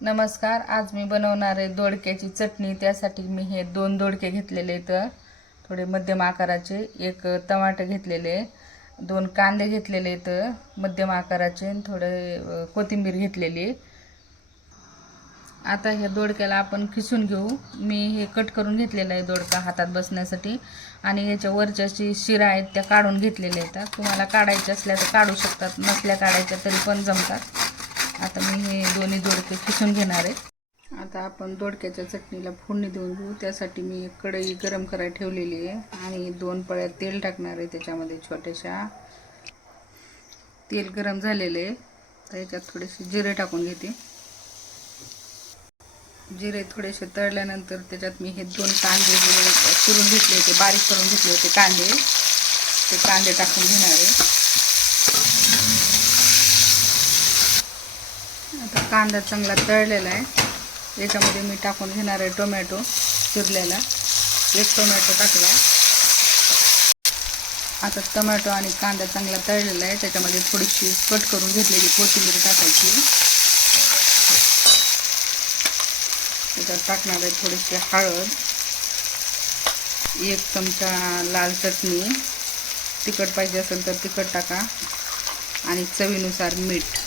नमस्कार. आज मी बनवणार आहे दोडक्याची चटणी. त्यासाठी मी हे 2 दोडके घेतलेले आहेत, थोडे मध्यम आकाराचे. एक टमाटर घेतलेले, 2 कांदे घेतलेले आहेत मध्यम आकाराचे, थोडे कोथिंबीर घेतलेली. आता ह्या दोडक्याला आपण खिसून घेऊ. मी हे कट करून घेतलेलं आहे दोडका हातात बसण्यासाठी, आणि याच्या वरच्या जी शिरा आहेत त्या काढून घेतलेल्या आहेत. तुम्हाला काढायच्या असल्या तर काढू शकतात, नसल्या काढायच्या तरी पण जमतात. आता मी हे दोन्ही दोडके खिसून घेणार आहे. आता आपण दोडक्याच्या चटणीला फोडणी देऊन घेऊ. त्यासाठी मी एक कढई गरम करायला ठेवलेली आहे आणि 2 पळ्या तेल टाकणार आहे त्याच्यामध्ये छोट्याशा. तेल गरम झालेले तर याच्यात थोडेसे जिरे टाकून घेते. जिरे थोडेसे तळल्यानंतर त्याच्यात मी हे 2 कांदे चिरून घेतले होते, बारीक करून घेतले होते कांदे, ते कांदे टाकून घेणार आहे. आता कांदा चांगला तळलेला आहे. याच्यामध्ये मी टाकून घेणार आहे टोमॅटो चिरलेला. 1 टोमॅटो टाकला. आता टोमॅटो आणि कांदा चांगला तळलेला आहे. त्याच्यामध्ये थोडीशी कट करून घेतलेली कोथिंबीर टाकायची. त्याच्यात टाकणार आहे थोडीशी हळद, 1 चमचा लाल चटणी, तिखट पाहिजे असेल तर तिखट टाका, आणि चवीनुसार मीठ.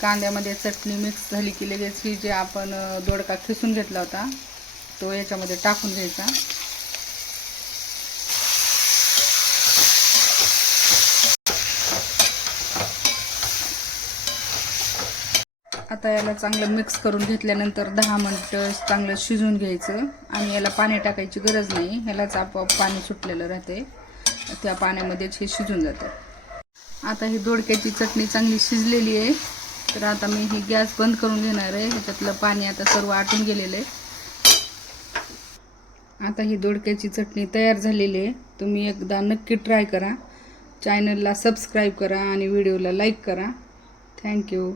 कांद्यामध्ये चटणी मिक्स झाली की लगेच ही जे आपण दोडका खिसून घेतला होता तो याच्यामध्ये टाकून घ्यायचा. आता याला चांगलं मिक्स करून घेतल्यानंतर 10 मिनिटं चांगलं शिजवून घ्यायचं, आणि याला पाणी टाकायची गरज नाही. ह्यालाच आपोआप पाणी सुटलेलं राहते, त्या पाण्यामध्येच हे शिजून जातं. आता ही दोडक्याची चटणी चांगली शिजलेली आहे. तर आता मी ही गॅस बंद करून घेणार आहे. ह्याच्यातलं पाणी आता सर्व आटून गेलेलं आहे. आता ही दोडक्याची चटणी तयार झालेली आहे. तुम्ही एकदा नक्की ट्राय करा. चॅनलला सबस्क्राईब करा आणि व्हिडिओला लाईक करा. थँक्यू.